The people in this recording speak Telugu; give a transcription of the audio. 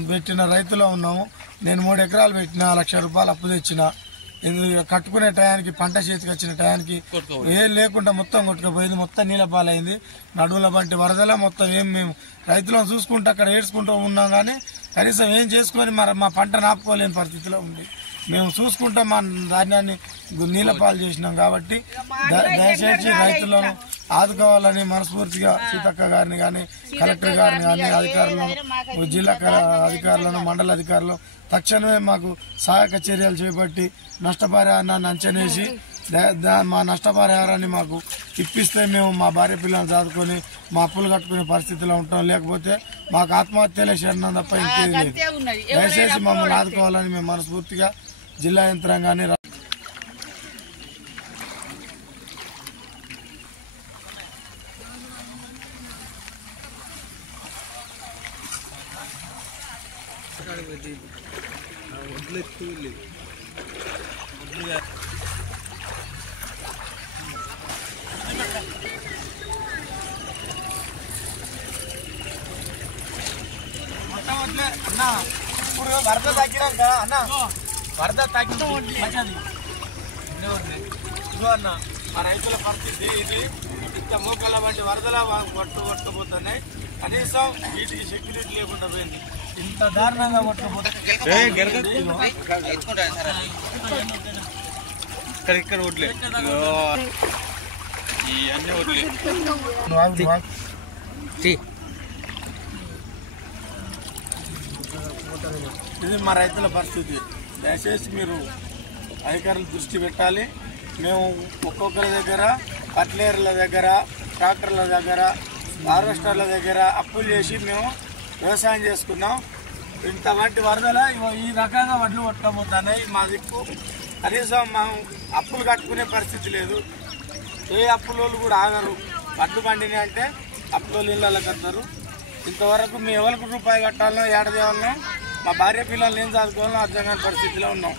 పెట్టిన రైతులో ఉన్నాము. నేను 3 ఎకరాలు పెట్టిన, 1 లక్ష రూపాయలు అప్పు తెచ్చిన. కట్టుకునే టయానికి, పంట చేతికి వచ్చిన టయానికి ఏం లేకుండా మొత్తం కొట్టుకుపోయింది. మొత్తం నీళ్ళ పాలైంది. నడువుల వంటి వరదల మొత్తం మేము రైతులను చూసుకుంటూ అక్కడ ఏడ్చుకుంటూ ఉన్నాం. కానీ కనీసం ఏం చేసుకొని మా పంట నాపుకోలేని పరిస్థితిలో ఉంది. మేము చూసుకుంటా మా ధాన్యాన్ని నీళ్ళ పాలు చేసినాం. కాబట్టి దయచేసి రైతులను ఆదుకోవాలని మనస్ఫూర్తిగా సీతక్క గారిని కానీ, కలెక్టర్ గారిని కానీ, అధికారులను, జిల్లా అధికారులను, మండల అధికారులు తక్షణమే మాకు సహాయక చర్యలు చేపట్టి నష్టపరిహారాన్ని అంచనేసి మా నష్టపరిహారాన్ని మాకు ఇప్పిస్తే మేము మా భార్య పిల్లలను చదువుకొని మా అప్పులు కట్టుకునే పరిస్థితిలో ఉంటాం. లేకపోతే మాకు ఆత్మహత్యలే శరణం తప్ప ఇంకేది లేదు. దయచేసి మమ్మల్ని ఆదుకోవాలని మేము మనస్ఫూర్తిగా జిల్లా యంత్రాంగాన్ని అన్న ఇప్పుడు వరద తగ్గినాక వరద తగ్గింది అన్న మా రైతుల పరిస్థితి ఇది. ఇంత మోకాళ్ళ వంటి వరదల కొట్టుకుపోతున్నాయి. కనీసం వీటికి సెక్యూరిటీ లేకుండా పోయింది. ఇంత దారుణంగా ఇక్కడ ఓట్లే అన్ని ఓట్లే. ఇది మా రైతుల పరిస్థితి. దయచేసి మీరు అధికారులు దృష్టి పెట్టాలి. మేము ఒక్కొక్కరి దగ్గర, కట్లేర్ల దగ్గర, ట్రాక్టర్ల దగ్గర, హార్వెస్టర్ల దగ్గర అప్పులు చేసి మేము వ్యవసాయం చేసుకున్నాం. ఇంత వంటి వరదల ఈ రకంగా వడ్లు కొట్టుకోబోతున్నాయి. మా దిక్కు కనీసం మేము అప్పులు కట్టుకునే పరిస్థితి లేదు. ఏ అప్పులోళ్ళు కూడా ఆగరు. వడ్లు పండినాయి అంటే అప్పులోళ్ళు ఇళ్ళకి కడతారు. ఇంతవరకు మేము ఎవరికి రూపాయి కట్టాలనో, ఏడాది మా భార్య పిల్లలు ఏం చదువుకోవాలో అర్థం కాని పరిస్థితిలో ఉన్నాం.